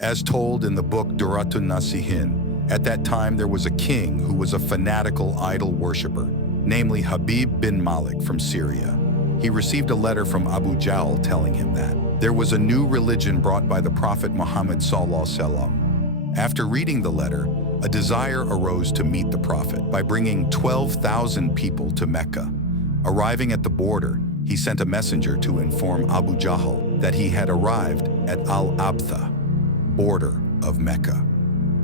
As told in the book Duratun Nasihin, at that time there was a king who was a fanatical idol worshipper, namely Habib bin Malik from Syria. He received a letter from Abu Jahl telling him that there was a new religion brought by the Prophet Muhammad sallallahu alaihi wasallam. After reading the letter, a desire arose to meet the Prophet by bringing 12,000 people to Mecca. Arriving at the border, he sent a messenger to inform Abu Jahl that he had arrived at Al-Abtha, border of Mecca.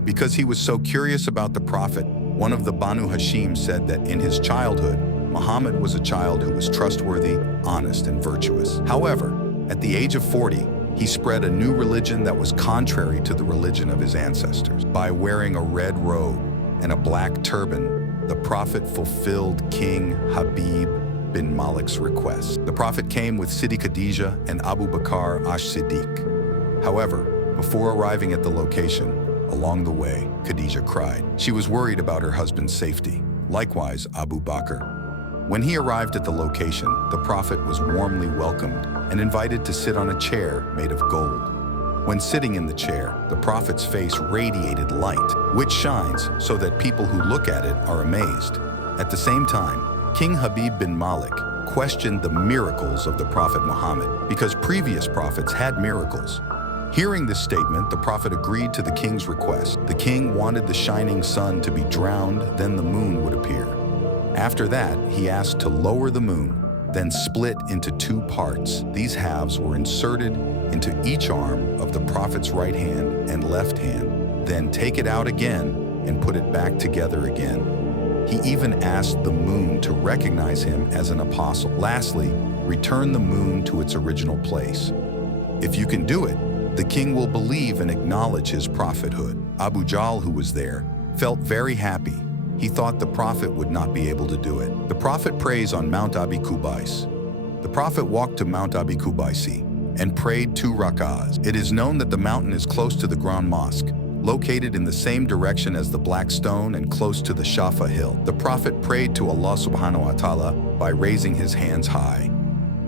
Because he was so curious about the Prophet, one of the Banu Hashim said that in his childhood, Muhammad was a child who was trustworthy, honest, and virtuous. However, at the age of 40, he spread a new religion that was contrary to the religion of his ancestors. By wearing a red robe and a black turban, the Prophet fulfilled King Habib bin Malik's request. The Prophet came with Sidi Khadija and Abu Bakr as-Siddiq. However, before arriving at the location, along the way, Khadija cried. She was worried about her husband's safety. Likewise, Abu Bakr. When he arrived at the location, the Prophet was warmly welcomed and invited to sit on a chair made of gold. When sitting in the chair, the Prophet's face radiated light, which shines so that people who look at it are amazed. At the same time, King Habib bin Malik questioned the miracles of the Prophet Muhammad because previous prophets had miracles. Hearing this statement, the Prophet agreed to the king's request. The king wanted the shining sun to be drowned, then the moon would appear. After that, he asked to lower the moon, then split into two parts. These halves were inserted into each arm of the Prophet's right hand and left hand, then take it out again and put it back together again. He even asked the moon to recognize him as an apostle. Lastly, return the moon to its original place. If you can do it, the king will believe and acknowledge his prophethood. Abu Jahl, who was there, felt very happy. He thought the Prophet would not be able to do it. The Prophet prays on Mount Abi Qubais. The Prophet walked to Mount Abi Qubaisi and prayed 2 rak'ahs. It is known that the mountain is close to the Grand Mosque, located in the same direction as the Black Stone and close to the Shafa Hill. The Prophet prayed to Allah subhanahu wa ta'ala by raising his hands high,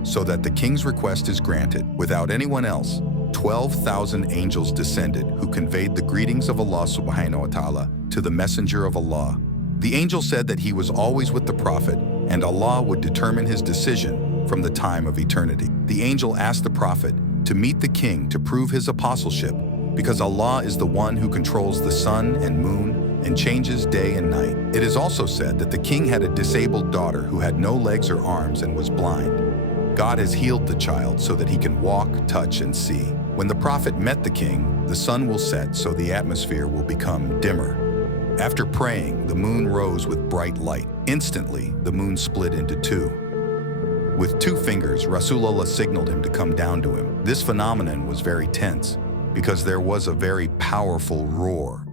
so that the king's request is granted. Without anyone else, 12,000 angels descended who conveyed the greetings of Allah subhanahu wa ta'ala to the messenger of Allah. The angel said that he was always with the Prophet and Allah would determine his decision from the time of eternity. The angel asked the Prophet to meet the king to prove his apostleship because Allah is the one who controls the sun and moon and changes day and night. It is also said that the king had a disabled daughter who had no legs or arms and was blind. God has healed the child so that he can walk, touch, and see. When the Prophet met the king, the sun will set so the atmosphere will become dimmer. After praying, the moon rose with bright light. Instantly, the moon split into two. With 2 fingers, Rasulullah signaled him to come down to him. This phenomenon was very tense because there was a very powerful roar.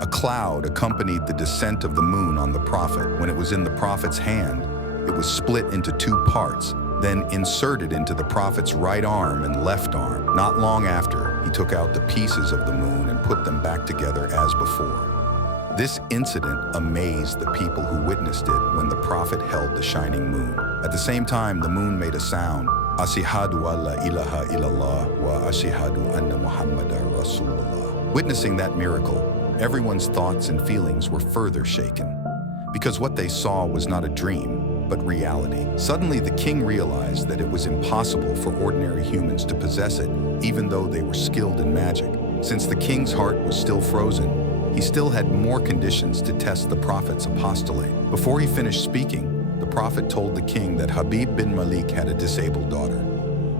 A cloud accompanied the descent of the moon on the Prophet. When it was in the Prophet's hand, it was split into 2 parts, then inserted into the Prophet's right arm and left arm. Not long after, he took out the pieces of the moon and put them back together as before. This incident amazed the people who witnessed it when the Prophet held the shining moon. At the same time, the moon made a sound, Ashhadu an la ilaha illallah wa ashhadu anna Muhammadan Rasulullah. Witnessing that miracle, everyone's thoughts and feelings were further shaken, because what they saw was not a dream, but reality. Suddenly, the king realized that it was impossible for ordinary humans to possess it, even though they were skilled in magic. Since the king's heart was still frozen, he still had more conditions to test the Prophet's apostolate. Before he finished speaking, the Prophet told the king that Habib bin Malik had a disabled daughter,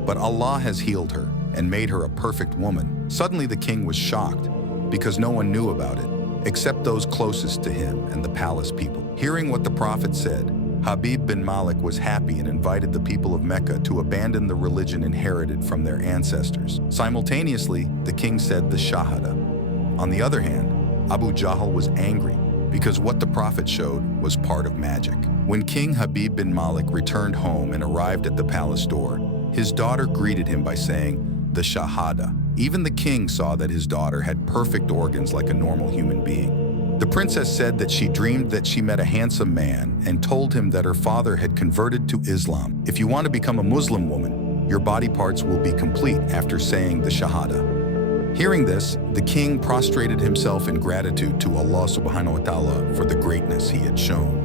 but Allah has healed her and made her a perfect woman. Suddenly, the king was shocked because no one knew about it, except those closest to him and the palace people. Hearing what the Prophet said, Habib bin Malik was happy and invited the people of Mecca to abandon the religion inherited from their ancestors. Simultaneously, the king said the Shahada. On the other hand, Abu Jahl was angry because what the Prophet showed was part of magic. When King Habib bin Malik returned home and arrived at the palace door, his daughter greeted him by saying, the Shahada. Even the king saw that his daughter had perfect organs like a normal human being. The princess said that she dreamed that she met a handsome man and told him that her father had converted to Islam. If you want to become a Muslim woman, your body parts will be complete after saying the Shahada. Hearing this, the king prostrated himself in gratitude to Allah subhanahu wa ta'ala for the greatness he had shown.